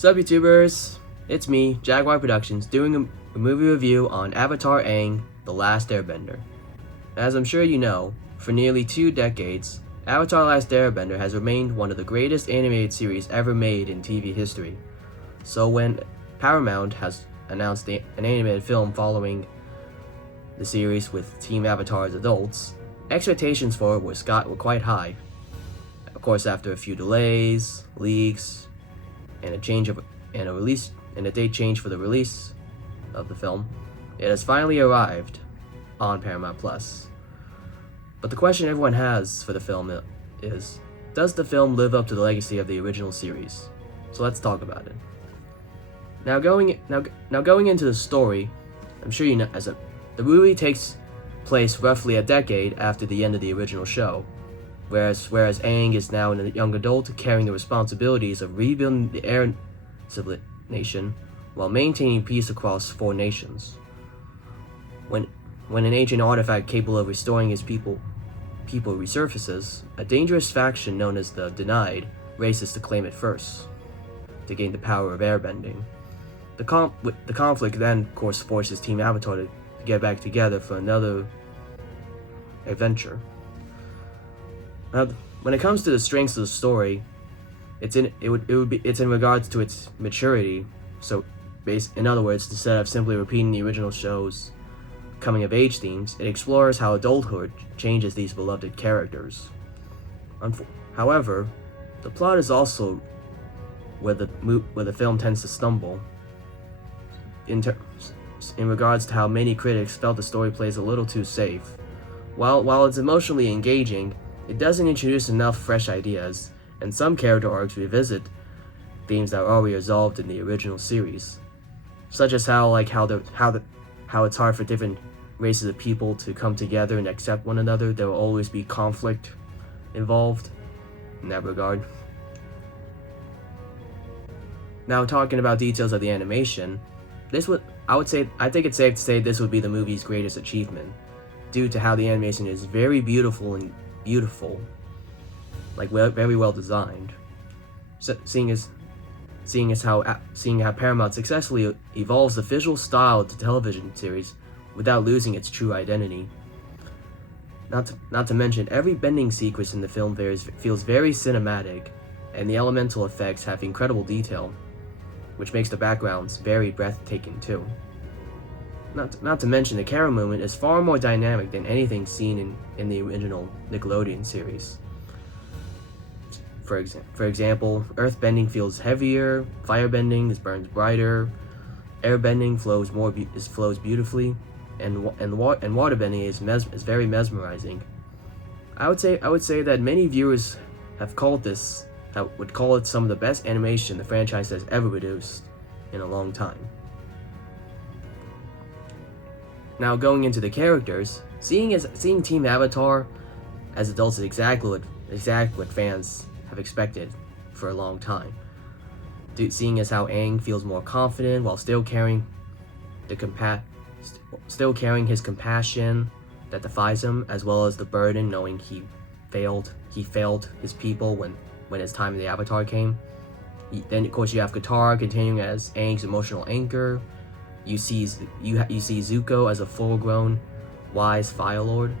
Sup YouTubers, it's me, Jaguar Productions, doing a movie review on Avatar Aang, The Last Airbender. As I'm sure you know, for nearly 2 decades, Avatar Last Airbender has remained one of the greatest animated series ever made in TV history. So when Paramount has announced an animated film following the series with Team Avatar's adults, expectations for it were quite high. Of course, after a few delays, leaks, and a date change for the release of the film, it has finally arrived on Paramount Plus. But the question everyone has for the film is, does the film live up to the legacy of the original series? So let's talk about it. Now going into the story, I'm sure you know the movie takes place roughly a decade after the end of the original show. Whereas Aang is now a young adult carrying the responsibilities of rebuilding the Air civilization while maintaining peace across 4 nations. When an ancient artifact capable of restoring his people resurfaces, a dangerous faction known as the Denied races to claim it first, to gain the power of airbending. The conflict then, of course, forces Team Avatar to get back together for another adventure. When it comes to the strengths of the story, it's in regards to its maturity. So, in other words, instead of simply repeating the original show's coming-of-age themes, it explores how adulthood changes these beloved characters. However, the plot is also where the film tends to stumble. In regards to how many critics felt the story plays a little too safe. While it's emotionally engaging, it doesn't introduce enough fresh ideas, and some character arcs revisit themes that were already resolved in the original series, such as how it's hard for different races of people to come together and accept one another. There will always be conflict involved in that regard. Now, talking about details of the animation, I think it's safe to say this would be the movie's greatest achievement, due to how the animation is very beautiful, very well designed. So, seeing how Paramount successfully evolves the visual style of the television series without losing its true identity. Not to mention, every bending sequence in the film feels very cinematic, and the elemental effects have incredible detail, which makes the backgrounds very breathtaking too. Not to mention, the camera movement is far more dynamic than anything seen in the original Nickelodeon series. For example, earthbending feels heavier, firebending burns brighter, airbending flows beautifully, and waterbending is very mesmerizing. I would say that many viewers would call it some of the best animation the franchise has ever produced in a long time. Now, going into the characters, seeing Team Avatar as adults is exactly what fans have expected for a long time. Seeing as how Aang feels more confident while still carrying his compassion that defies him, as well as the burden knowing he failed his people when his time in the Avatar came. Then, of course, you have Katara continuing as Aang's emotional anchor. You see Zuko as a full-grown, wise Fire Lord.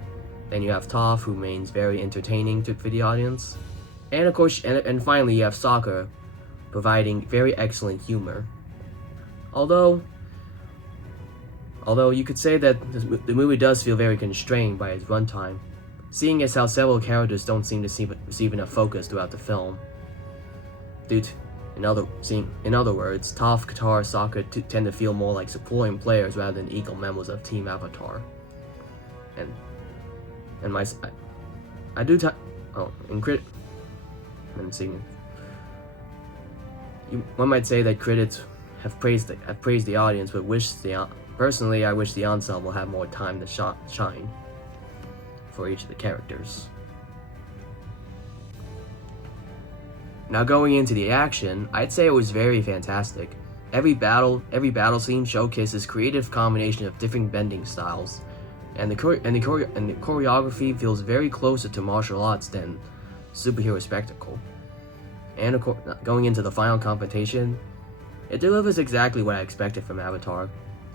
Then you have Toph, who remains very entertaining for the audience. And of course, and finally, you have Sokka, providing very excellent humor. Although you could say that the movie does feel very constrained by its runtime, seeing as how several characters don't seem to receive enough focus throughout the film. In other words, Toph, Katara, Sokka tend to feel more like supporting players rather than equal members of Team Avatar. One might say that critics have praised the audience, but personally, I wish the ensemble had more time to shine for each of the characters. Now, going into the action, I'd say it was very fantastic. Every battle scene showcases creative combination of different bending styles, and the choreography feels very closer to martial arts than superhero spectacle. And of course, going into the final confrontation, It delivers exactly what I expected from Avatar.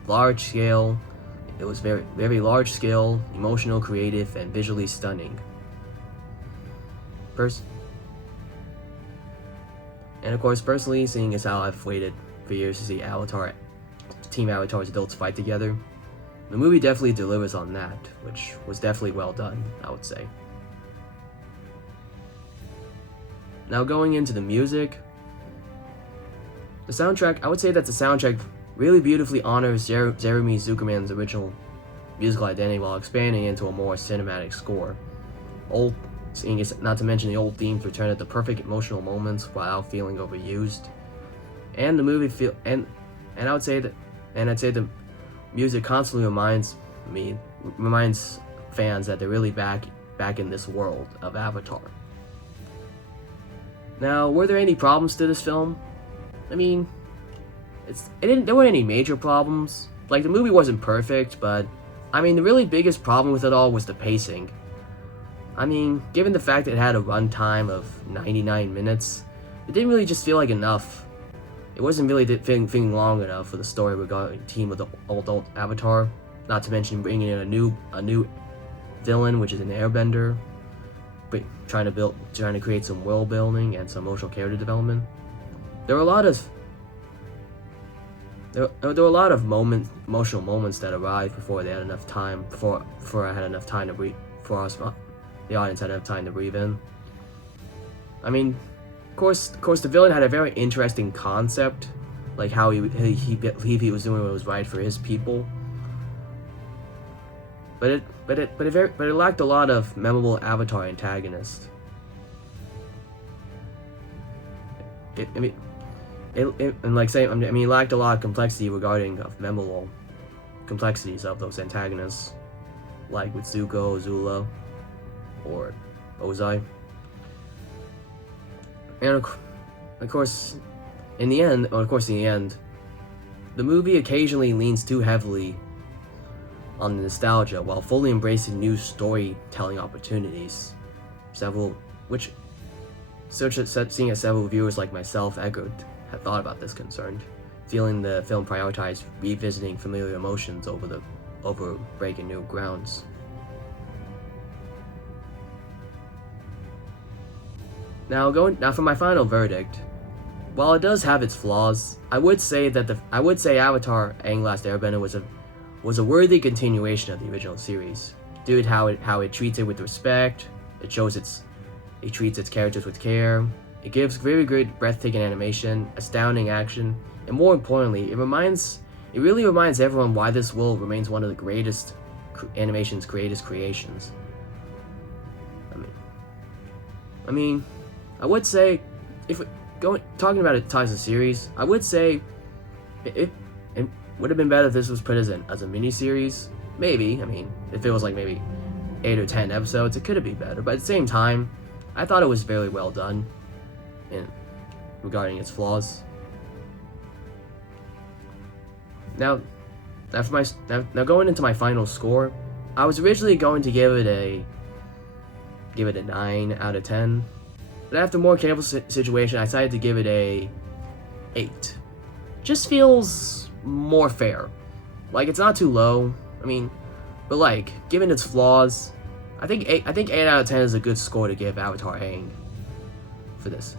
Large scale, it was very large scale, emotional, creative, and visually stunning. And of course, personally, seeing as how I've waited for years to see Team Avatar's adults fight together, the movie definitely delivers on that, which was definitely well done, I would say. Now going into the music, the soundtrack, I would say that the soundtrack really beautifully honors Jeremy Zuckerman's original musical identity while expanding into a more cinematic score. Not to mention the old themes return at the perfect emotional moments without feeling overused. And the movie I'd say the music constantly reminds fans that they're really back in this world of Avatar. Now, were there any problems to this film? I mean, there weren't any major problems. Like, the movie wasn't perfect, but I mean, the really biggest problem with it all was the pacing. I mean, given the fact that it had a runtime of 99 minutes, it didn't really just feel like enough. It wasn't really feeling long enough for the story regarding the team of the adult Avatar. Not to mention bringing in a new villain, which is an Airbender, but trying to create some world building and some emotional character development. There were a lot of emotional moments that arrived before they had enough time. Before I had enough time to breathe. The audience had enough time to breathe in. I mean, of course, the villain had a very interesting concept, like how he believed he was doing what was right for his people. But it lacked a lot of memorable Avatar antagonists. It lacked a lot of complexity regarding memorable complexities of those antagonists, like with Zuko, Azula, or Ozai. And of course, in the end, the movie occasionally leans too heavily on the nostalgia while fully embracing new storytelling opportunities. Seeing as several viewers like myself echoed have thought about this concern, feeling the film prioritized revisiting familiar emotions over breaking new grounds. Now for my final verdict. While it does have its flaws, I would say Avatar: Aang Last Airbender was a worthy continuation of the original series, due to how it treats it with respect. It treats its characters with care. It gives very good, breathtaking animation, astounding action, and more importantly, it really reminds everyone why this world remains one of the greatest animation's greatest creations. I mean, I would say, talking about it as a series, I would say it would have been better if this was put as a mini-series. Maybe, I mean, if it was like maybe 8 or 10 episodes, it could have been better. But at the same time, I thought it was very well done regarding its flaws. Now going into my final score, I was originally going to give it a 9 out of 10. But after more careful situation, I decided to give it a 8. Just feels more fair. Like, it's not too low. I mean, but like, given its flaws, I think 8 out of 10 is a good score to give Avatar Aang for this.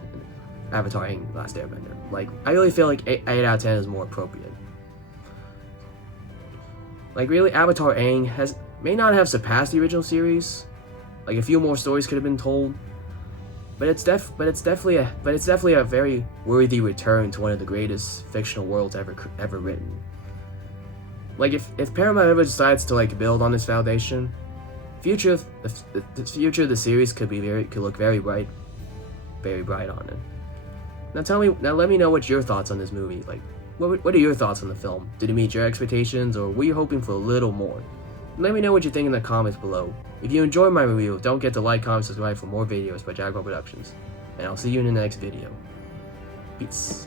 Avatar Aang Last Airbender. Like, I really feel like 8 out of 10 is more appropriate. Like, really, Avatar Aang may not have surpassed the original series. Like, a few more stories could have been told. But it's definitely a very worthy return to one of the greatest fictional worlds ever written. Like, if Paramount ever decides to like build on this foundation, the future of the series could look very bright on it. Now let me know what your thoughts on this movie. Like, what are your thoughts on the film? Did it meet your expectations, or were you hoping for a little more? Let me know what you think in the comments below. If you enjoyed my review, don't forget to like, comment, subscribe for more videos by Jaguar Productions. And I'll see you in the next video. Peace.